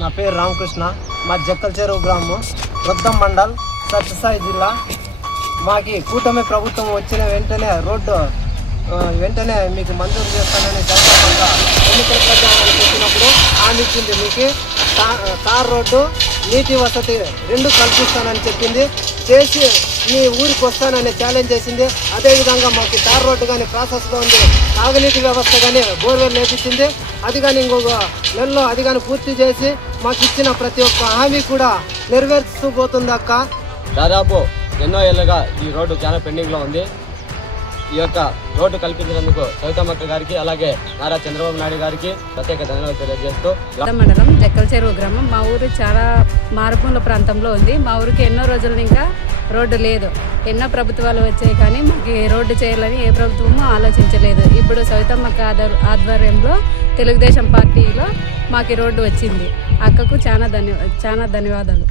నా పేరు రామకృష్ణ. మా జక్కల చెరువు గ్రామం, వృద్ధం మండల్, సత్యసాయి జిల్లా. మాకి కూటమి ప్రభుత్వం వచ్చిన వెంటనే రోడ్డు వెంటనే మీకు మంజూరు చేస్తానని జగన్మోహన్ ఎన్నికల ప్రచారం చేసినప్పుడు హామీ ఇచ్చింది. మీకు తార్ రోడ్డు, నీటి వసతి రెండు కల్పిస్తానని చెప్పింది. చేసి మీ ఊరికి వస్తానని ఛాలెంజ్ చేసింది. అదేవిధంగా మాకు తార్ రోడ్డు కానీ ప్రాసెస్లో ఉంది. తాగునీటి వ్యవస్థ కానీ బోర్వెల్ వేపించింది. అది కానీ ఇంకొక నెలలో అది కానీ పూర్తి చేసి మాకు ఇచ్చిన ప్రతి ఒక్క హామీ కూడా నెరవేర్చుతూ పోతుంది అక్క. దాదాపు ఎన్నో ఏళ్ళుగా ఈ రోడ్డు చాలా పెండింగ్లో ఉంది. ఈ యొక్క రోడ్డు కల్పించినందుకు సవితమ్మక్క గారికి, అలాగే నారా చంద్రబాబు నాయుడు గారికి ప్రత్యేక ధన్యవాదాలు తెలియజేస్తూ. మండలం జక్కల చెరువు గ్రామం. మా ఊరు చాలా మారుమూల ప్రాంతంలో ఉంది. మా ఊరికి ఎన్నో రోజులు ఇంకా రోడ్డు లేదు. ఎన్నో ప్రభుత్వాలు వచ్చాయి కానీ మాకు రోడ్డు చేయాలని ఏ ప్రభుత్వమూ ఆలోచించలేదు. ఇప్పుడు సవితమ్మక్క ఆధ్వర్యంలో తెలుగుదేశం పార్టీలో మాకు రోడ్డు వచ్చింది. అక్కకు చాలా ధన్యవాదాలు.